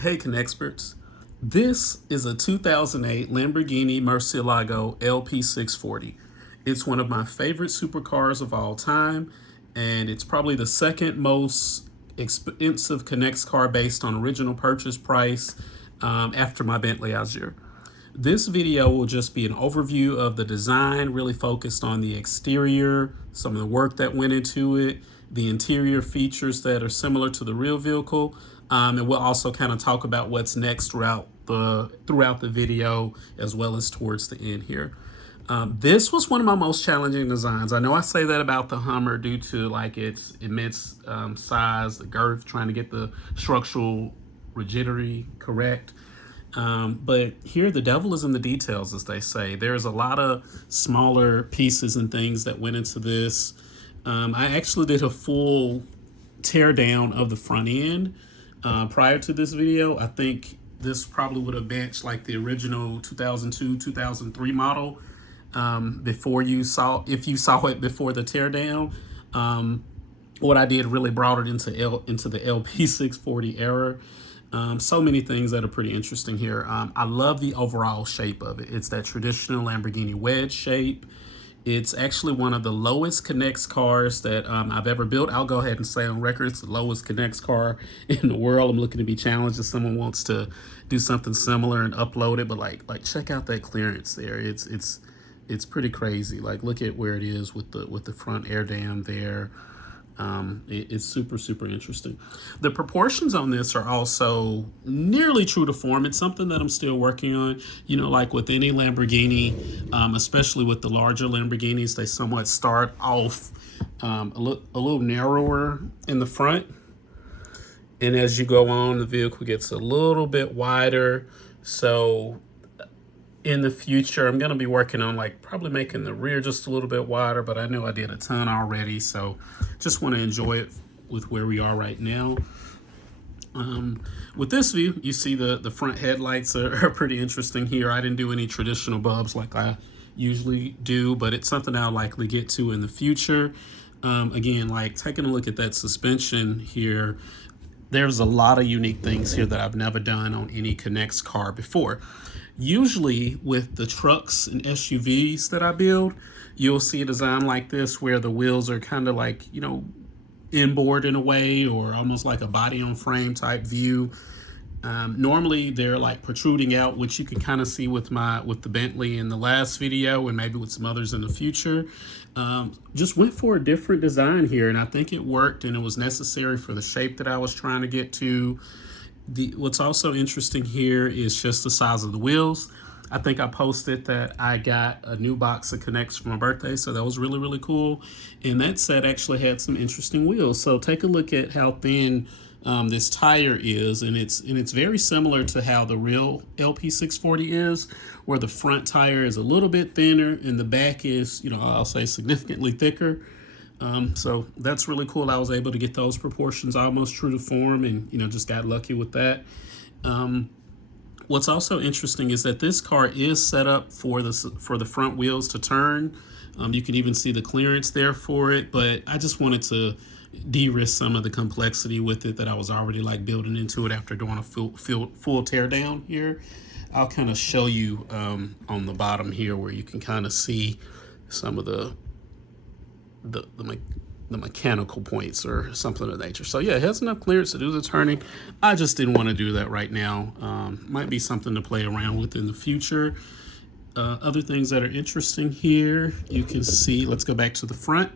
Hey, Connexperts. This is a 2008 Lamborghini Murciélago LP640. It's one of my favorite supercars of all time, and it's probably the second most expensive Connects car based on original purchase price after my Bentley Azure. This video will just be an overview of the design, really focused on the exterior, some of the work that went into it, the interior features that are similar to the real vehicle, and we'll also kind of talk about what's next throughout the video, as well as towards the end here. This was one of my most challenging designs. I know I say that about the Hummer due to like its immense size, the girth, trying to get the structural rigidity correct. But here the devil is in the details, as they say. There's a lot of smaller pieces and things that went into this. I actually did a full tear down of the front end prior to this video. I think this probably would have benched like the original 2002, 2003 model if you saw it before the teardown. What I did really brought it into the LP640 era. So many things that are pretty interesting here. I love the overall shape of it. It's that traditional Lamborghini wedge shape. It's actually one of the lowest Connects cars that I've ever built. I'll go ahead and say on record, it's the lowest Connects car in the world. I'm looking to be challenged if someone wants to do something similar and upload it. But like check out that clearance there. It's pretty crazy. Like look at where it is with the front air dam there. It's super interesting. The proportions on this are also nearly true to form. It's something that I'm still working on. You know, like with any Lamborghini, especially with the larger Lamborghinis, they somewhat start off a little narrower in the front. And as you go on, the vehicle gets a little bit wider. So in the future, I'm going to be working on like probably making the rear just a little bit wider, but I know I did a ton already. So just want to enjoy it with where we are right now. With this view, you see the front headlights are pretty interesting here. I didn't do any traditional bulbs like I usually do, but it's something I'll likely get to in the future. Again, like taking a look at that suspension here, there's a lot of unique things here that I've never done on any Connects car before. Usually with the trucks and SUVs that I build, you'll see a design like this where the wheels are kind of like, you know, inboard in a way, or almost like a body on frame type view. Normally they're like protruding out, which you can kind of see with the Bentley in the last video and maybe with some others in the future. Just went for a different design here, and I think it worked, and it was necessary for the shape that I was trying to get to. What's also interesting here is just the size of the wheels. I think I posted that I got a new box of Connects for my birthday, so that was really cool. And that set actually had some interesting wheels. So take a look at how thin this tire is, and it's very similar to how the real LP640 is, where the front tire is a little bit thinner and the back is, you know, I'll say significantly thicker. So that's really cool. I was able to get those proportions almost true to form, and you know, just got lucky with that. What's also interesting is that this car is set up for the front wheels to turn. You can even see the clearance there for it, but I just wanted to de-risk some of the complexity with it that I was already like building into it after doing a full tear down here. I'll kind of show you on the bottom here where you can kind of see some of the mechanical points or something of that nature. So yeah, it has enough clearance to do the turning. I just didn't want to do that right now. Might be something to play around with in the future. Other things that are interesting here, you can see, let's go back to the front.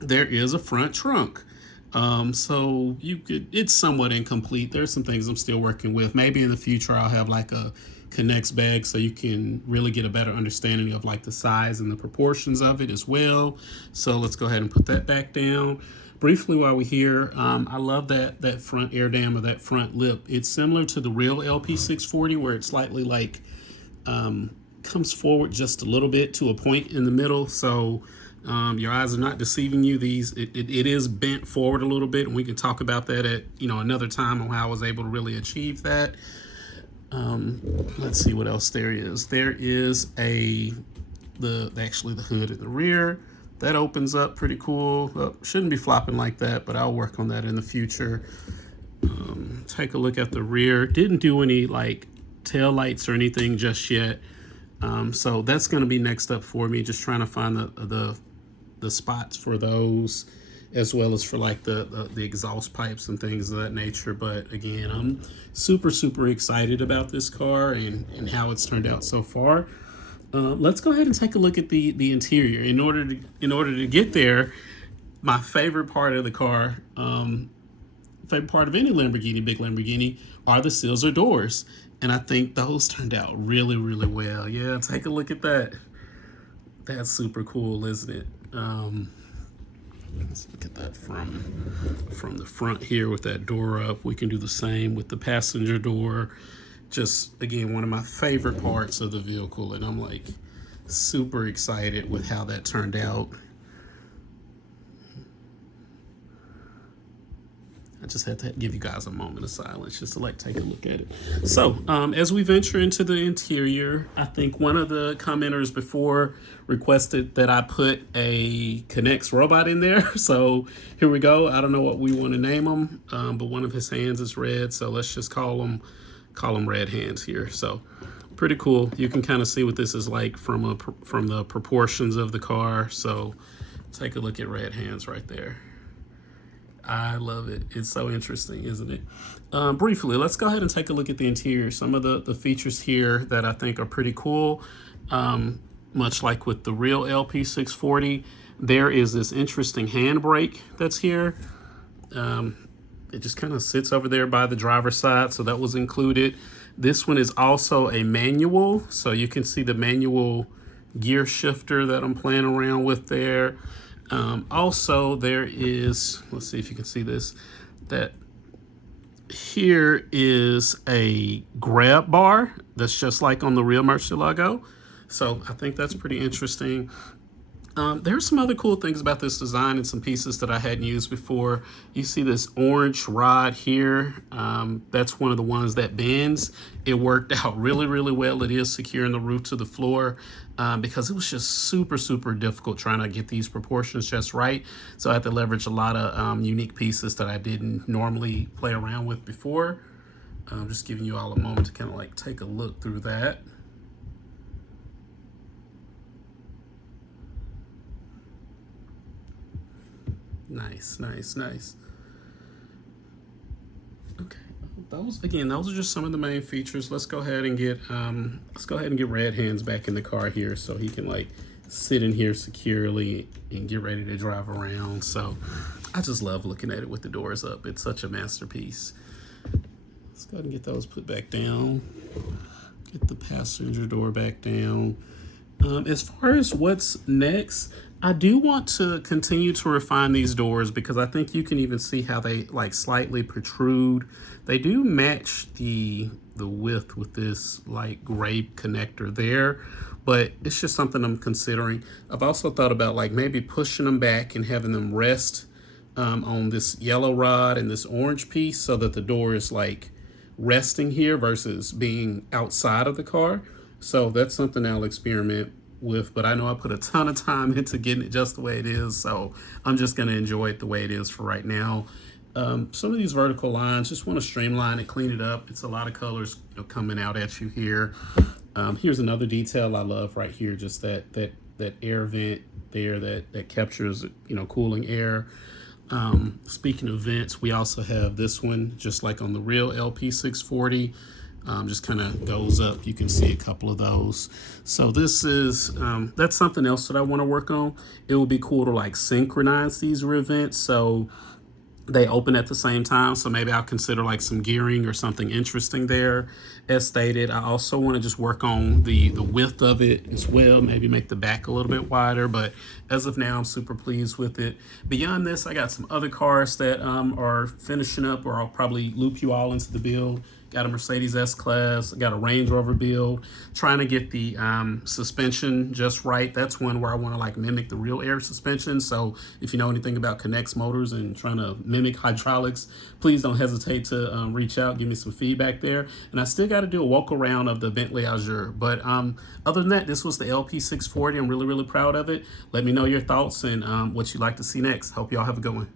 There is a front trunk. So it's somewhat incomplete. There's some things I'm still working with. Maybe in the future I'll have like a Connects bag so you can really get a better understanding of like the size and the proportions of it as well. So let's go ahead and put that back down. Briefly while we're here, I love that front air dam or that front lip. It's similar to the real LP640 where it slightly like comes forward just a little bit to a point in the middle. So your eyes are not deceiving you. It is bent forward a little bit, and we can talk about that at another time on how I was able to really achieve that. Let's see what else there is. There is actually the hood at the rear that opens up pretty cool. Well, shouldn't be flopping like that, but I'll work on that in the future. Take a look at the rear. Didn't do any like tail lights or anything just yet. So that's going to be next up for me, just trying to find the spots for those, as well as for like the exhaust pipes and things of that nature. But again, I'm super excited about this car and how it's turned out so far. Let's go ahead and take a look at the interior. In order to get there, my favorite part of the car, favorite part of any Lamborghini, big Lamborghini, are the Scissor doors. And I think those turned out really well. Yeah, take a look at that. That's super cool, isn't it? Let's look at that from the front here with that door up. We can do the same with the passenger door. Just, again, one of my favorite parts of the vehicle. And I'm like super excited with how that turned out. I just had to give you guys a moment of silence just to like take a look at it. So as we venture into the interior, I think one of the commenters before requested that I put a NEX robot in there. So here we go. I don't know what we want to name him, but one of his hands is red. So let's just call him Red Hands here. So pretty cool. You can kind of see what this is like from the proportions of the car. So take a look at Red Hands right there. I love it. It's so interesting, isn't it? Briefly, let's go ahead and take a look at the interior. Some of the features here that I think are pretty cool. Much like with the real LP640, there is this interesting handbrake that's here. It just kind of sits over there by the driver's side, so that was included. This one is also a manual, so you can see the manual gear shifter that I'm playing around with there. Also, there is, let's see if you can see this, that here is a grab bar that's just like on the real Murciélago. So I think that's pretty interesting. There's some other cool things about this design and some pieces that I hadn't used before. You see this orange rod here. That's one of the ones that bends. It worked out really well. It is securing the roof to the floor because it was just super difficult trying to get these proportions just right. So I had to leverage a lot of unique pieces that I didn't normally play around with before. I'm just giving you all a moment to kind of like take a look through that. Nice. Okay, those are just some of the main features. Let's go ahead and get Red Hands back in the car here so he can like sit in here securely and get ready to drive around. So I just love looking at it with the doors up. It's such a masterpiece. Let's go ahead and get those put back down. Get the passenger door back down. As far as what's next, I do want to continue to refine these doors because I think you can even see how they like slightly protrude. They do match the width with this like gray connector there, but it's just something I'm considering. I've also thought about like maybe pushing them back and having them rest on this yellow rod and this orange piece so that the door is like resting here versus being outside of the car. So that's something I'll experiment with, but I know I put a ton of time into getting it just the way it is, so I'm just going to enjoy it the way it is for right now. Some of these vertical lines, just want to streamline it, clean it up. It's a lot of colors coming out at you here. Here's another detail I love right here, just that air vent there that captures cooling air. Speaking of vents, we also have this one just like on the real LP640. Just kind of goes up. You can see a couple of those. So this is, that's something else that I want to work on. It would be cool to like synchronize these rear vents so they open at the same time. So maybe I'll consider like some gearing or something interesting there. As stated, I also want to just work on the width of it as well. Maybe make the back a little bit wider. But as of now, I'm super pleased with it. Beyond this, I got some other cars that are finishing up, or I'll probably loop you all into the build. Got a Mercedes S-Class, got a Range Rover build, trying to get the suspension just right. That's one where I want to like mimic the real air suspension. So if you know anything about NEX motors and trying to mimic hydraulics, please don't hesitate to reach out, give me some feedback there. And I still got to do a walk around of the Bentley Azure. But other than that, this was the LP640. I'm really proud of it. Let me know your thoughts and what you'd like to see next. Hope y'all have a good one.